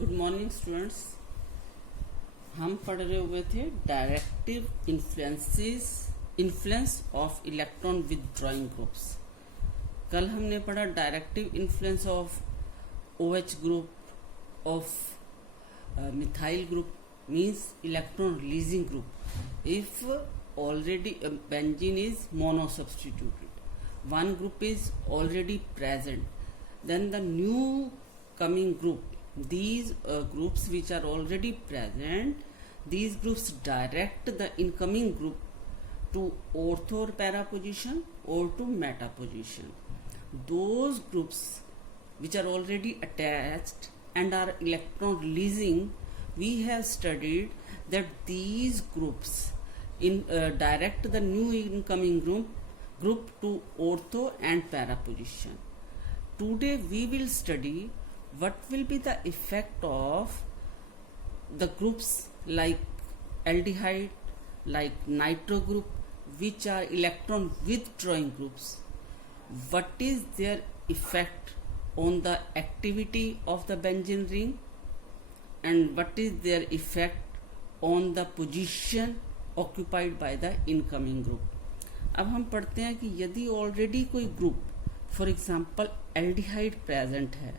Good morning students. हम पढ़ रहे हुए थे directive influence of electron withdrawing groups. कल हमने पढ़ा directive influence of OH group of methyl group means electron releasing group if already benzene is mono substituted, one group is already present, then the new coming group, these groups which are already present, these groups direct the incoming group to ortho or para position or to meta position. Those groups which are already attached and are electron releasing, we have studied that these groups direct the new incoming group to ortho and para position. Today we will study what will be the effect of the groups like aldehyde, like nitro group, which are electron withdrawing groups. What is their effect on the activity of the benzene ring, and what is their effect on the position occupied by the incoming group. अब हम पढ़ते हैं कि यदि already कोई group for example aldehyde present है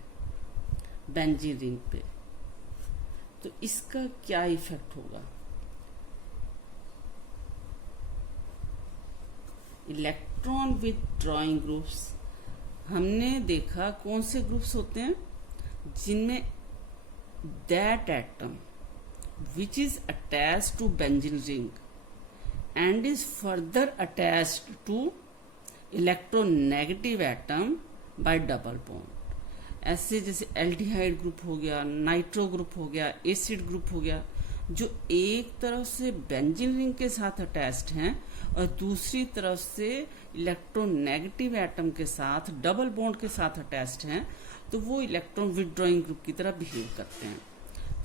benzene ring पे, तो इसका क्या इफेक्ट होगा। इलेक्ट्रॉन विथड्रॉइंग ग्रुप्स हमने देखा कौन से ग्रुप्स होते हैं जिनमें that atom which is attached to benzene ring and is further attached to electronegative atom by double bond. ऐसे जैसे एल्डिहाइड ग्रुप हो गया, नाइट्रो ग्रुप हो गया, एसिड ग्रुप हो गया, जो एक तरफ से बेंजीन रिंग के साथ अटैच्ड हैं और दूसरी तरफ से इलेक्ट्रोनेगेटिव एटम के साथ डबल बॉन्ड के साथ अटैच्ड हैं, तो वो इलेक्ट्रॉन विथड्रॉइंग ग्रुप की तरह बिहेव करते हैं।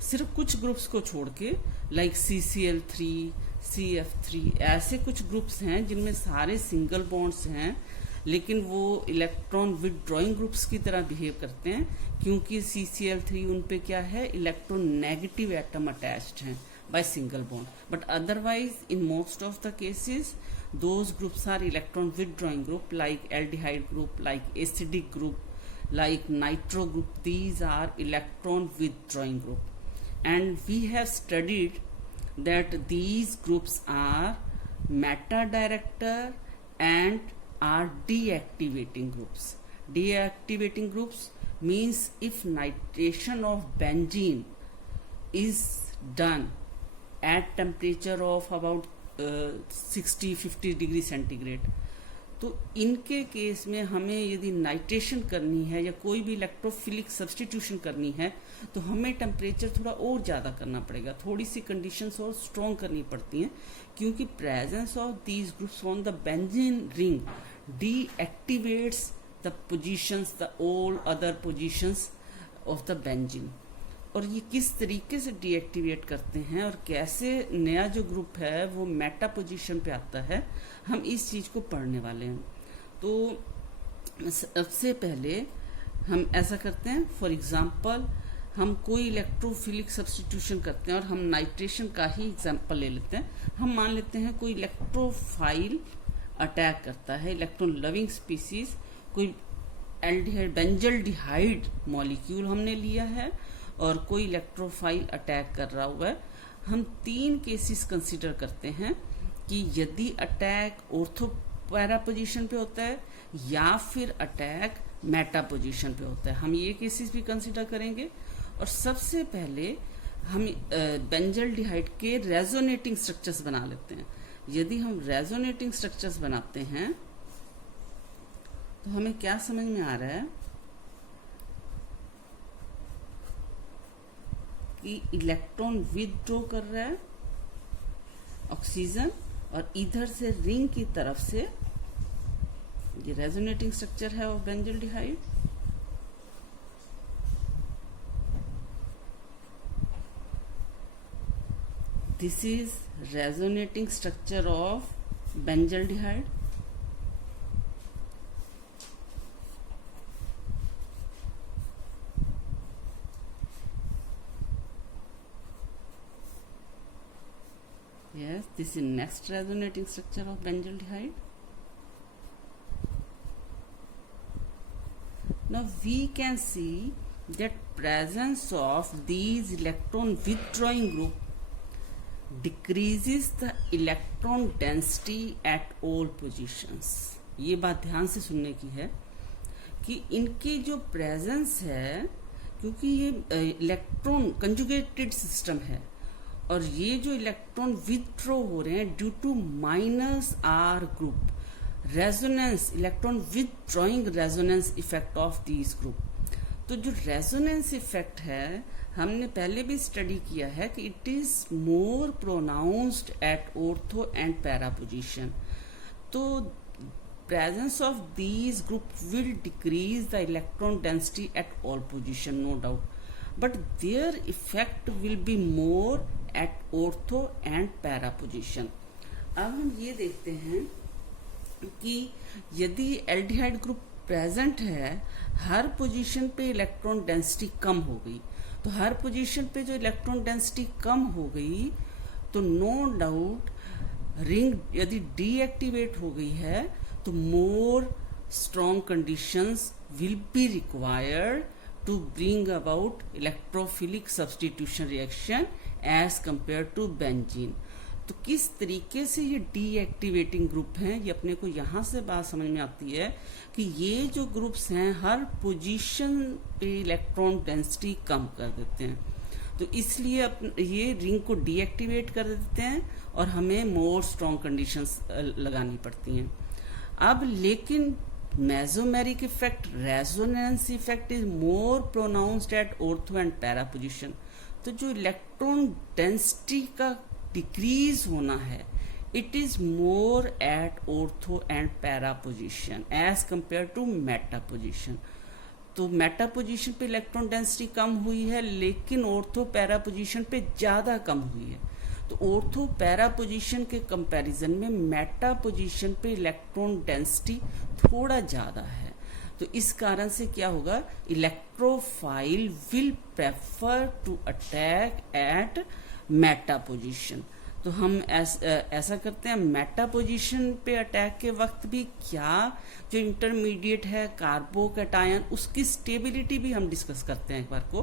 सिर्फ कुछ ग्रुप्स को छोड़ के लाइक CCl3, CF3 ऐसे कुछ ग्रुप्स हैं जिनमें सारे सिंगल बॉन्ड्स हैं, लेकिन वो इलेक्ट्रॉन विथड्रॉइंग ग्रुप्स की तरह बिहेव करते हैं क्योंकि CCl3 उन पे क्या है, इलेक्ट्रॉन नेगेटिव एटम अटैच्ड हैं by single bond, but otherwise in most of the cases those groups are electron withdrawing group like aldehyde group, like acidic group, like nitro group. These are electron withdrawing group, and we have studied that these groups are meta director and are deactivating groups. Deactivating groups means if nitration of benzene is done at temperature of about 60-50 degree centigrade, तो इनके case में हमें यदि nitration करनी है या कोई भी इलेक्ट्रोफिलिक सब्स्टिट्यूशन करनी है तो हमें टेम्परेचर थोड़ा और ज़्यादा करना पड़ेगा, थोड़ी सी कंडीशंस और स्ट्रॉन्ग करनी पड़ती हैं क्योंकि presence of these groups on the benzene ring deactivates the positions, the all other positions of the benzene. और ये किस तरीके से डीएक्टिवेट करते हैं और कैसे नया जो ग्रुप है वो मेटा पोजीशन पे आता है, हम इस चीज़ को पढ़ने वाले हैं। तो सबसे पहले हम ऐसा करते हैं, फॉर एग्जांपल हम कोई इलेक्ट्रोफिलिक सब्स्टिट्यूशन करते हैं और हम नाइट्रेशन का ही एग्जांपल ले लेते हैं। हम मान लेते हैं कोई इलेक्ट्रोफाइल अटैक करता है, इलेक्ट्रॉन लविंग स्पीसीज, कोई एल्डिहाइड बेंजल्डिहाइड मॉलिक्यूल हमने लिया है और कोई इलेक्ट्रोफाइल अटैक कर रहा हुआ है। हम 3 केसेस कंसीडर करते हैं कि यदि अटैक ऑर्थो पैरा पोजीशन पे होता है या फिर अटैक मेटा पोजीशन पे होता है, हम ये केसेस भी कंसीडर करेंगे। और सबसे पहले हम बेंजल्डिहाइड के रेजोनेटिंग स्ट्रक्चर्स बना लेते हैं। यदि हम रेजोनेटिंग स्ट्रक्चर्स बनाते हैं तो हमें क्या समझ में आ रहा है कि इलेक्ट्रॉन विथड्रॉ कर रहा है ऑक्सीजन और इधर से रिंग की तरफ से, ये रेजोनेटिंग स्ट्रक्चर है of benzaldehyde. This is resonating structure of benzaldehyde. This is next resonating structure of benzaldehyde. Now we can see that presence of these electron withdrawing group decreases the electron density at all positions. ये बात ध्यान से सुनने की है कि इनकी जो प्रेजेंस है, क्योंकि ये इलेक्ट्रॉन कंजुगेटेड सिस्टम है और ये जो इलेक्ट्रॉन विथड्रॉ हो रहे हैं due to minus R group resonance, electron withdrawing resonance effect of these group. तो जो रेजोनेंस इफेक्ट है हमने पहले भी स्टडी किया है कि it is more pronounced at ortho and para position. तो presence of these group will decrease the electron density at all position, no doubt, but their effect will be more at ortho and para position. अब हम ये देखते हैं कि यदि aldehyde group present है, हर position पे इलेक्ट्रॉन डेंसिटी कम हो गई, तो हर पोजीशन पे जो इलेक्ट्रॉन डेंसिटी कम हो गई तो नो डाउट रिंग यदि डीएक्टिवेट हो गई है तो more strong conditions will be required to bring about electrophilic substitution reaction as compared to benzene. तो किस तरीके से ये डीएक्टिवेटिंग ग्रुप हैं, ये अपने को यहाँ से बात समझ में आती है कि ये जो ग्रुप्स हैं हर पोजीशन पे इलेक्ट्रॉन डेंसिटी कम कर देते हैं. तो इसलिए ये रिंग को डीएक्टिवेट कर देते हैं और हमें मोर स्ट्रॉन्ग कंडीशंस लगानी पड़ती हैं. अब लेकिन mesomeric effect, resonance effect is more pronounced at ortho and para position. तो जो इलेक्ट्रॉन डेंसिटी का डिक्रीज होना है it is more at ortho and para position as compare to meta position. तो मेटा पोजिशन पे इलेक्ट्रॉन डेंसिटी कम हुई है लेकिन ऑर्थो पैरा पोजिशन पे ज़्यादा कम हुई है. तो ऑर्थो पैरा पोजीशन के कंपैरिजन में मेटा पोजीशन पे इलेक्ट्रॉन डेंसिटी थोड़ा ज़्यादा है. तो इस कारण से क्या होगा, electrophile will prefer to attack at meta position. तो हम ऐसा करते हैं, मेटा पोजीशन पे अटैक के वक्त भी क्या जो इंटरमीडिएट है कार्बोकैटायन उसकी स्टेबिलिटी भी हम डिस्कस करते हैं एक बार को,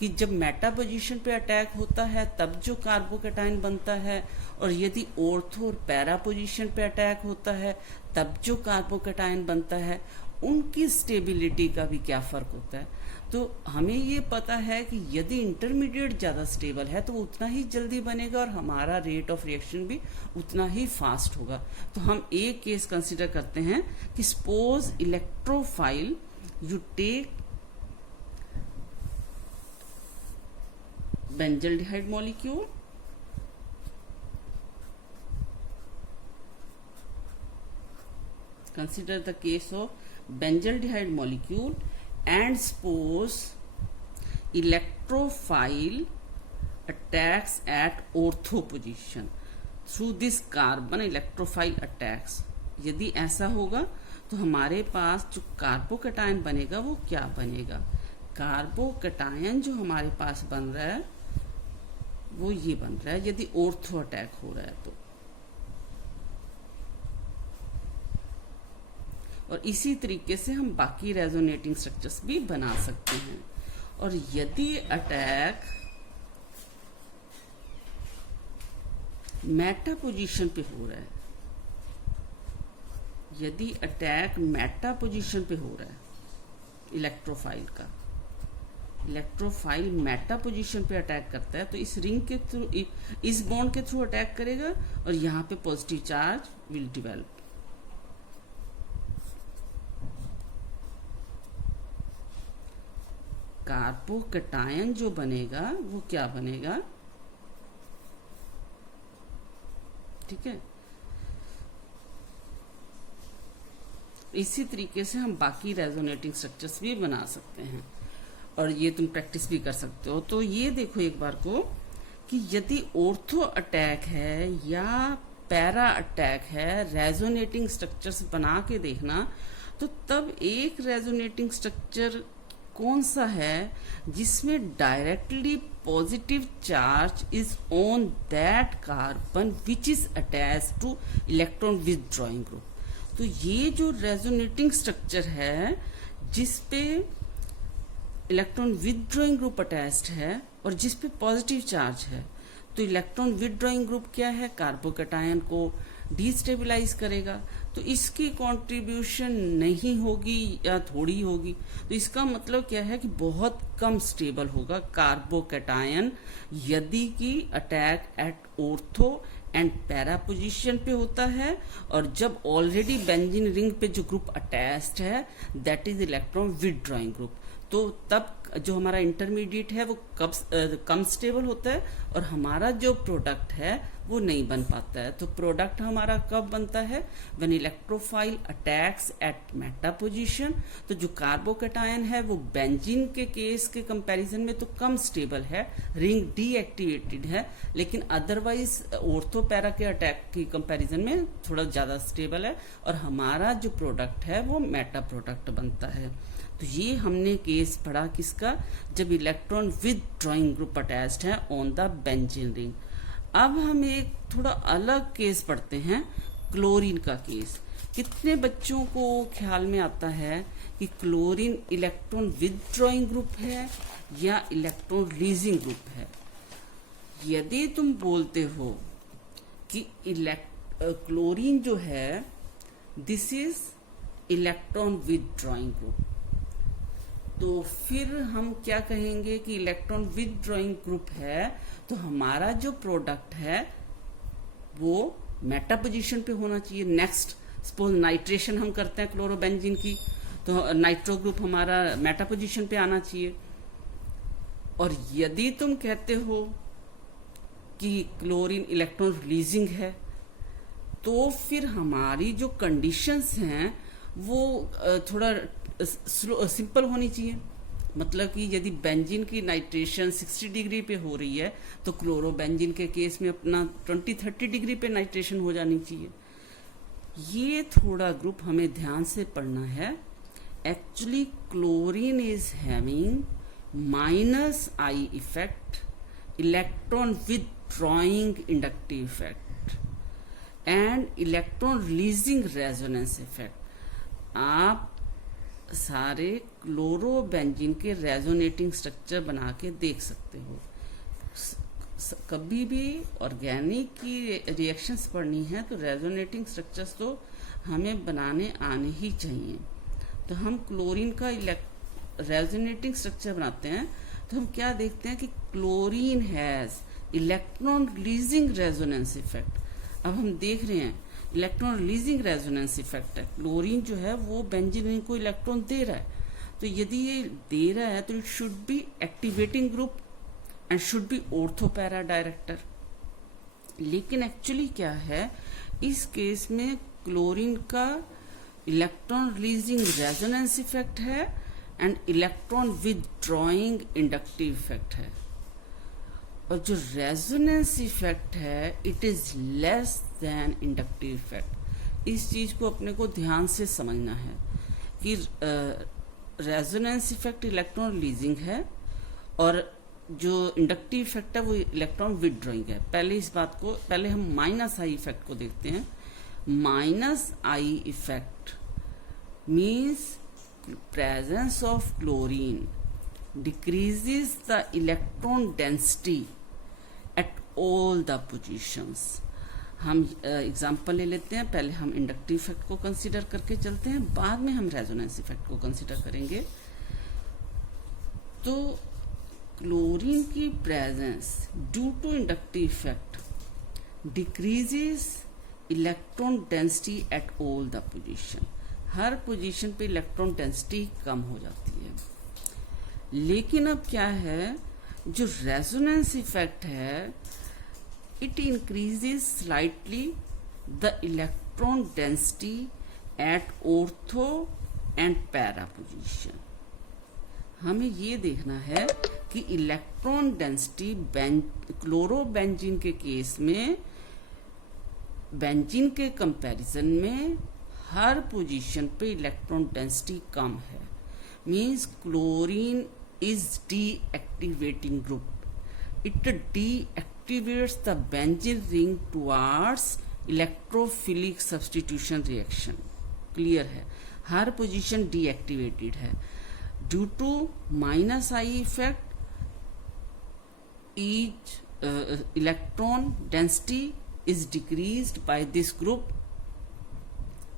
कि जब मेटा पोजीशन पे अटैक होता है तब जो कार्बोकैटायन बनता है और यदि ऑर्थो और पैरा पोजीशन पे अटैक होता है तब जो कार्बोकैटायन बनता है, उनकी स्टेबिलिटी का भी क्या फ़र्क होता है. तो हमें ये पता है कि यदि इंटरमीडिएट ज़्यादा स्टेबल है तो वो उतना ही जल्दी बनेगा और हमारा रेट ऑफ रिएक्शन भी उतना ही फास्ट होगा. तो हम एक केस कंसिडर करते हैं कि suppose electrophile you take benzaldehyde molecule, consider the case of benzaldehyde molecule and suppose electrophile attacks at ortho position through this carbon electrophile attacks. यदि ऐसा होगा तो हमारे पास जो कार्बोकैटायन बनेगा वो क्या बनेगा, कार्बोकैटायन जो हमारे पास बन रहा है वो ये बन रहा है यदि ऑर्थो अटैक हो रहा है तो. और इसी तरीके से हम बाकी रेजोनेटिंग स्ट्रक्चर्स भी बना सकते हैं. और यदि अटैक मेटा पोजीशन पे हो रहा है, यदि अटैक मेटा पोजीशन पे हो रहा है इलेक्ट्रोफाइल का, इलेक्ट्रोफाइल मेटा पोजीशन पे अटैक करता है तो इस रिंग के थ्रू, इस बॉन्ड के थ्रू अटैक करेगा और यहाँ पे positive charge will develop. Carbocation जो बनेगा वो क्या बनेगा, ठीक है. इसी तरीके से हम बाकी रेजोनेटिंग स्ट्रक्चर्स भी बना सकते हैं और ये तुम प्रैक्टिस भी कर सकते हो. तो ये देखो एक बार को कि यदि ऑर्थो अटैक है या पैरा अटैक है, रेजोनेटिंग स्ट्रक्चर्स बना के देखना. तो तब एक रेजोनेटिंग स्ट्रक्चर कौन सा है जिसमें directly positive charge is on that carbon which is attach two electron withdrawing group. तो ये जो रेजोनेटिंग स्ट्रक्चर है जिस पे इलेक्ट्रॉन विथड्रॉइंग ग्रुप अटैच्ड है और जिस पे पॉजिटिव चार्ज है, तो इलेक्ट्रॉन विथड्रॉइंग ग्रुप क्या है, कार्बोकैटायन को डिस्टेबलाइज करेगा। तो इसकी कंट्रीब्यूशन नहीं होगी या थोड़ी होगी, तो इसका मतलब क्या है कि बहुत कम स्टेबल होगा कार्बोकैटायन यदि कि attack at ortho and para position पे होता है, और जब ऑलरेडी बेंजीन रिंग पे जो ग्रुप अटैच्ड है that is electron withdrawing group, तो तब जो हमारा इंटरमीडिएट है वो कम स्टेबल होता है और हमारा जो प्रोडक्ट है वो नहीं बन पाता है। तो प्रोडक्ट हमारा कब बनता है, when electrophile attacks at meta position. तो जो कार्बोकैटायन है वो बेंजीन के केस के कंपैरिजन में तो कम स्टेबल है, रिंग डीएक्टिवेटेड है, लेकिन अदरवाइज ऑर्थो पैरा के अटैक की कंपैरिजन में थोड़ा ज्यादा स्टेबल है और हमारा जो प्रोडक्ट है वो मेटा प्रोडक्ट बनता है। तो ये हमने केस पढ़ा किसका, जब इलेक्ट्रॉन विथड्रॉइंग ग्रुप अटैच्ड है ऑन द बेंजीन रिंग। अब हम एक थोड़ा अलग केस पढ़ते हैं, क्लोरीन का केस। कितने बच्चों को ख्याल में आता है कि क्लोरीन इलेक्ट्रॉन विथड्रॉइंग ग्रुप है या इलेक्ट्रॉन रिलीजिंग ग्रुप है? यदि तुम बोलते हो कि क्लोरीन जो है this is electron withdrawing group, तो फिर हम क्या कहेंगे कि इलेक्ट्रॉन विथड्रॉइंग ग्रुप है, तो हमारा जो प्रोडक्ट है वो मेटा पोजीशन पे होना चाहिए। नेक्स्ट सपोज नाइट्रेशन हम करते हैं क्लोरोबेंजीन की, तो नाइट्रो ग्रुप हमारा मेटा पोजीशन पे आना चाहिए। और यदि तुम कहते हो कि क्लोरीन इलेक्ट्रॉन रिलीजिंग है, तो फिर हमारी जो कंडीशंस हैं वो थोड़ा सिंपल होनी चाहिए। मतलब कि यदि बेंजीन की नाइट्रेशन 60 डिग्री पे हो रही है तो क्लोरोबेंजीन के केस में अपना 20-30 डिग्री पे नाइट्रेशन हो जानी चाहिए। ये थोड़ा ग्रुप हमें ध्यान से पढ़ना है। Actually chlorine is having -I effect, electron withdrawing inductive effect and electron releasing resonance effect. आप सारे क्लोरोबेंजीन के रेजोनेटिंग स्ट्रक्चर बना के देख सकते हो। कभी भी ऑर्गेनिक की रिएक्शंस पढ़नी है तो रेजोनेटिंग स्ट्रक्चर्स तो हमें बनाने आने ही चाहिए। तो हम क्लोरीन का रेजोनेटिंग स्ट्रक्चर बनाते हैं तो हम क्या देखते हैं कि chlorine has electron releasing resonance effect. अब हम देख रहे हैं इलेक्ट्रॉन रिलीजिंग रेजोनेंस इफेक्ट है, क्लोरीन जो है वो बेंजीन रिंग को इलेक्ट्रॉन दे रहा है। तो यदि ये दे रहा है तो it should be activating group and should be ortho para director. लेकिन एक्चुअली क्या है, इस केस में क्लोरीन का इलेक्ट्रॉन रिलीजिंग रेजोनेंस इफेक्ट है and electron withdrawing inductive effect है। और जो रेजोनेंस इफेक्ट है it is less than inductive effect. इस चीज को अपने को ध्यान से समझना है कि रेजोनेंस इफेक्ट इलेक्ट्रॉन रिलीजिंग है और जो इंडक्टिव इफेक्ट है वो इलेक्ट्रॉन विथड्रॉइंग है। पहले हम -I इफेक्ट को देखते हैं। -I effect means presence of chlorine decreases the electron density at all the positions। हम एग्जाम्पल ले लेते हैं, पहले हम इंडक्टिव इफेक्ट को कंसीडर करके चलते हैं, बाद में हम रेजोनेंस इफेक्ट को कंसीडर करेंगे। तो क्लोरीन की presence due to inductive effect decreases electron density at all the position. हर पोजीशन पे इलेक्ट्रॉन डेंसिटी कम हो जाती है। लेकिन अब क्या है, जो रेजोनेंस इफेक्ट है it increases slightly the electron density at ortho and para position. हमें ये देखना है कि इलेक्ट्रॉन डेंसिटी क्लोरोबेंजीन के केस में बेंजीन के कंपैरिजन में हर पोजीशन पे इलेक्ट्रॉन डेंसिटी कम है। means chlorine is deactivating group. It deactivates the benzene ring towards electrophilic substitution reaction. Clear है, हर पोजीशन deactivated है. Due to minus I effect, each electron density is decreased by this group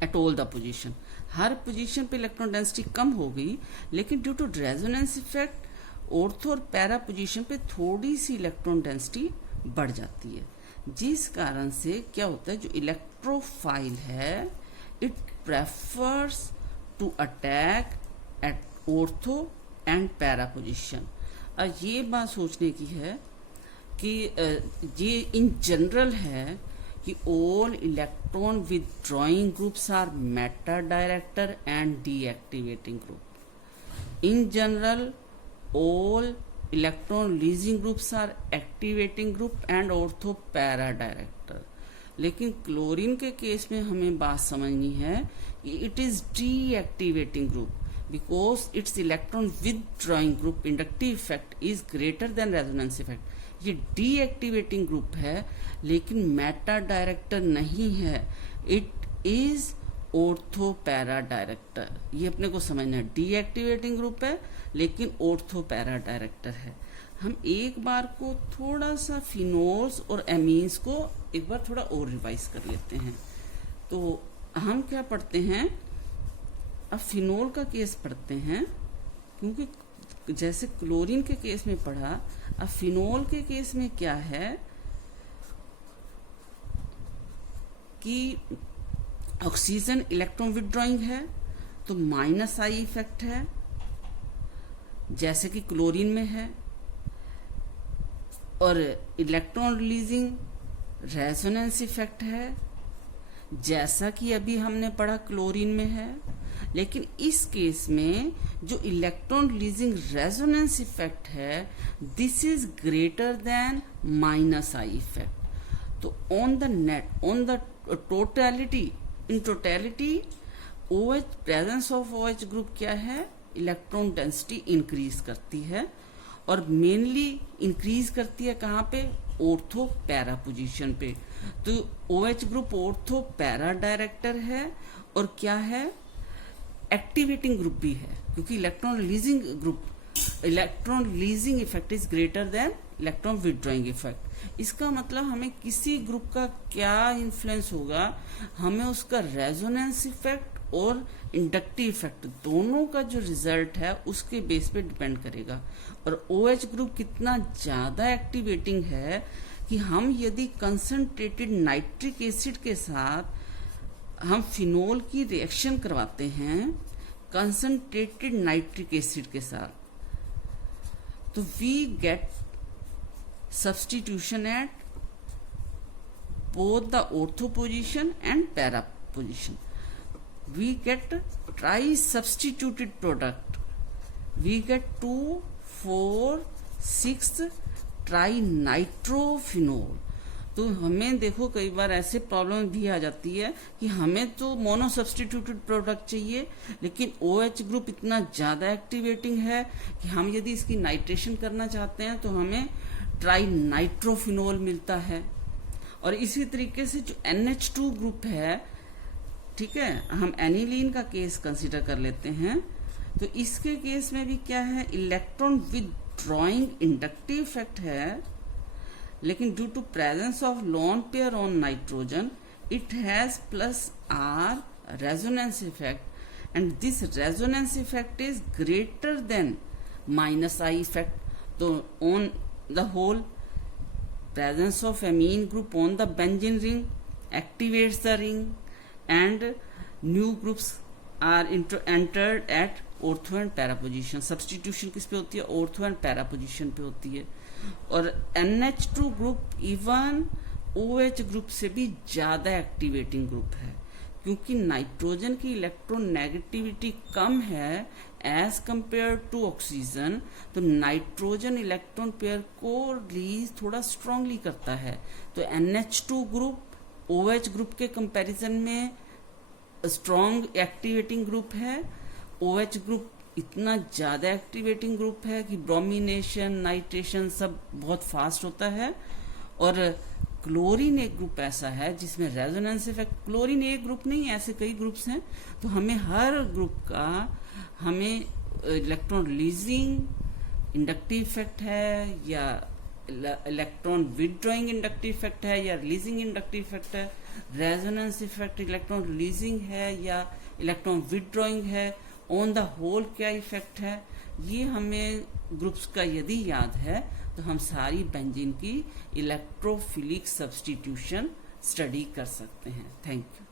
at all the position. हर position पे electron density कम हो गई, लेकिन due to resonance effect ortho और para position पे थोड़ी सी इलेक्ट्रॉन डेंसिटी बढ़ जाती है, जिस कारण से क्या होता है, जो इलेक्ट्रोफाइल है it prefers to attack at ortho and para position. और ये बात सोचने की है कि ये इन जनरल है कि all electron withdrawing groups are meta director and deactivating group. In general, all electron releasing groups are activating group and ortho para director. लेकिन क्लोरीन के केस में हमें बात समझनी है कि it is deactivating group because its electron withdrawing group inductive effect is greater than resonance effect. ये deactivating group है लेकिन मेटा डायरेक्टर नहीं है, it is ortho para director. ये अपने को समझना है, डीएक्टिवेटिंग ग्रुप है लेकिन ऑर्थो पैरा डायरेक्टर है. हम एक बार को थोड़ा सा फिनोल्स और एमीन्स को एक बार थोड़ा और रिवाइज कर लेते हैं. तो हम क्या पढ़ते हैं, अब फिनोल का केस पढ़ते हैं, क्योंकि जैसे क्लोरीन के केस में पढ़ा, अब फिनोल के केस में क्या है कि ऑक्सीजन इलेक्ट्रॉन विथड्रॉइंग है तो माइनस आई इफेक्ट है जैसे कि क्लोरीन में है, और इलेक्ट्रॉन रिलीजिंग रेजोनेंस इफेक्ट है जैसा कि अभी हमने पढ़ा क्लोरीन में है. लेकिन इस केस में जो इलेक्ट्रॉन रिलीजिंग रेजोनेंस इफेक्ट है this is greater than minus I effect. तो on the net, on the totality, in totality OH, presence of OH group क्या है, इलेक्ट्रॉन डेंसिटी इंक्रीज करती है, और मेनली इंक्रीज करती है कहाँ पे, ऑर्थो पैरा पोजीशन पे. तो OH group ortho para director है और क्या है, एक्टिवेटिंग ग्रुप भी है, क्योंकि electron releasing group, electron releasing effect is greater then electron withdrawing effect. इसका मतलब हमें किसी ग्रुप का क्या इन्फ्लुएंस होगा, हमें उसका रेजोनेंस इफेक्ट और इंडक्टिव इफेक्ट दोनों का जो रिजल्ट है उसके बेस पे डिपेंड करेगा. और OH ग्रुप कितना ज्यादा एक्टिवेटिंग है कि हम यदि कंसंट्रेटेड नाइट्रिक एसिड के साथ हम फिनोल की रिएक्शन करवाते हैं कंसंट्रेटेड नाइट्रिक एसिड के साथ, तो we get substitution at both the ortho position and para position. We get tri substituted product, we get 2, 4, 6 tri nitrophenol. तो हमें देखो कई बार ऐसे प्रॉब्लम भी आ जाती है कि हमें तो मोनो सब्स्टिट्यूटेड प्रोडक्ट चाहिए लेकिन OH ग्रुप इतना ज़्यादा एक्टिवेटिंग है कि हम यदि इसकी नाइट्रेशन करना चाहते हैं तो हमें ट्राई नाइट्रोफिनोल मिलता है. और इसी तरीके से जो NH2 ग्रुप है, ठीक है, हम एनिलीन का केस कंसिडर कर लेते हैं, तो इसके केस में भी क्या है, इलेक्ट्रॉन विथड्रॉइंग इंडक्टिव इफेक्ट है, लेकिन due to presence of lone pair on nitrogen it has +R resonance effect and this resonance effect is greater than -I effect. तो on the whole presence of amine group on the benzene ring activates the ring and new groups are entered at ortho and para position. substitution किस पे होती है, ortho and para position पे होती है. और NH2 group even OH group से भी ज्यादा एक्टिवेटिंग ग्रुप है क्योंकि नाइट्रोजन की इलेक्ट्रॉन नेगेटिविटी कम है एज कंपेयर टू ऑक्सीजन. तो नाइट्रोजन इलेक्ट्रॉन पेयर को रिलीज थोड़ा स्ट्रांगली करता है. तो NH2 ग्रुप OH ग्रुप के कंपैरिजन में स्ट्रॉन्ग एक्टिवेटिंग ग्रुप है. OH ग्रुप इतना ज़्यादा एक्टिवेटिंग ग्रुप है कि ब्रोमिनेशन नाइट्रेशन सब बहुत फास्ट होता है। और क्लोरीन एक ग्रुप ऐसा है जिसमें रेजोनेंस इफेक्ट, क्लोरीन एक ग्रुप नहीं, ऐसे कई ग्रुप्स हैं। तो हमें हर ग्रुप का हमें इलेक्ट्रॉन रिलीजिंग इंडक्टिव इफेक्ट है या इलेक्ट्रॉन विदड्रॉइंग इंडक्टिव इफेक्ट है या रिलीजिंग इंडक्टिव इफेक्ट है, रेजोनेंस इफेक्ट इलेक्ट्रॉन रिलीजिंग है या इलेक्ट्रॉन विदड्रॉइंग है, ऑन द होल क्या इफेक्ट है, ये हमें ग्रुप्स का यदि याद है तो हम सारी बेंजीन की इलेक्ट्रोफिलिक सब्स्टिट्यूशन स्टडी कर सकते हैं। Thank you.